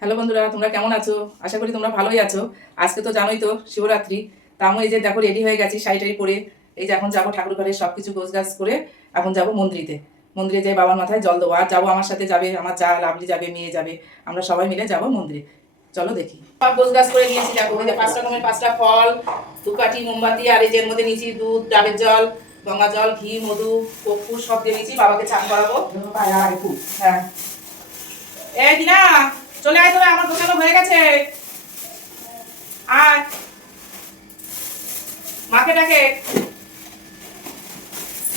Hello বন্ধুরা, তোমরা কেমন আছো? আশা করি তোমরা ভালোই আছো। আজকে তো জানোই তো শিবরাত্রি। তা আমি এই যে দেখো রেডি হয়ে গেছি শাড়ি টাড়ি পরে। এই যে এখন যাবো ঠাকুর ঘরে সব কিছু গোছগাছ করে এখন যাবো মন্দিরে। মন্দিরে যাই বাবার মাথায় জল দেবো। আর যাবো আমার সাথে যাবে আমার যা লাভলি যাবে, মেয়ে যাবে, আমরা সবাই মিলে যাবো মন্দিরে। চলো দেখি। সব গোছগাছ করে নিয়েছি। দেখো এই যে 5 রকমের 5টা ফল, ধূপকাঠি, মোমবাতি, আর এই যে এর মধ্যে নিয়েছি দুধ, ডাবের জল, গঙ্গা জল, ঘি, মধু, কর্পূর সব দিয়ে নিয়েছি। বাবাকে চান করাবো। হ্যাঁ এই দিনা চলে আয়, তোরা আমার গোছানো হয়ে গেছে। আয় মাকে ডাকে।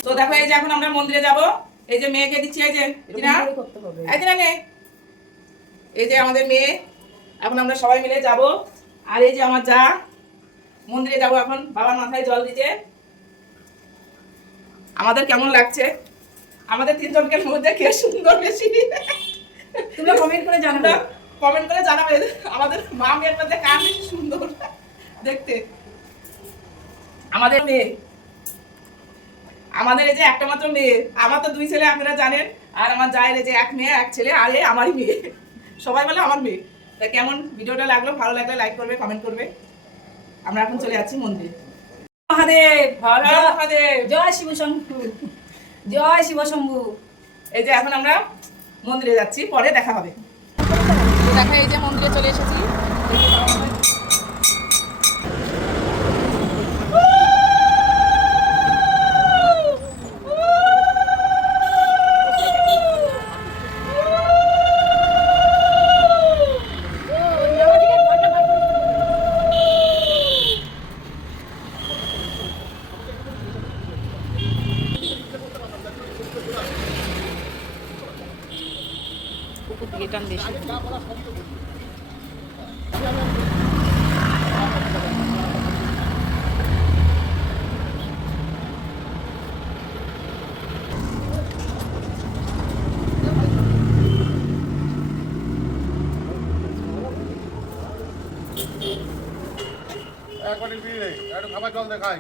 তো দেখো এই যে এখন আমরা মন্দিরে যাব। এই যে মেয়েকে দিচ্ছি, এই যে দিনা, এই দিনা নে, এই যে আমাদের মেয়ে। এখন আমরা সবাই মিলে যাব। আর এই যে আমার যা, মন্দিরে যাব এখন বাবার মাথায় জল দিতে। আমাদের কেমন লাগছে? আমাদের তিনজনকে মধ্যে কে সুন্দর বেশি? তোমরা কমেন্ট করে জানাবে। কমেন্ট করে জানাবে আমাদের মা মেয়ের মধ্যে কার বেশি সুন্দর দেখতে। আমাদের মেয়ে, আমাদের এই যে একটা মাত্র মেয়ে। আমার তো 2 ছেলে আপনারা জানেন, আর আমার জায়ের এই যে 1 মেয়ে 1 ছেলে, আর এই আমারই মেয়ে। সবাই বলে আমার মেয়ে। তা কেমন ভিডিওটা লাগলো? ভালো লাগলে লাইক করবে, কমেন্ট করবে। আমরা এখন চলে যাচ্ছি মন্দিরে। মহাদেব, জয় মহাদেব, জয় শিব শম্ভু, জয় শিব শম্ভু। এই যে এখন আমরা মন্দিরে যাচ্ছি, পরে দেখা হবে। দেখা, এই যে মন্দিরে চলে এসেছি। টান বেশি। একবারে খাবার জল দেখায়।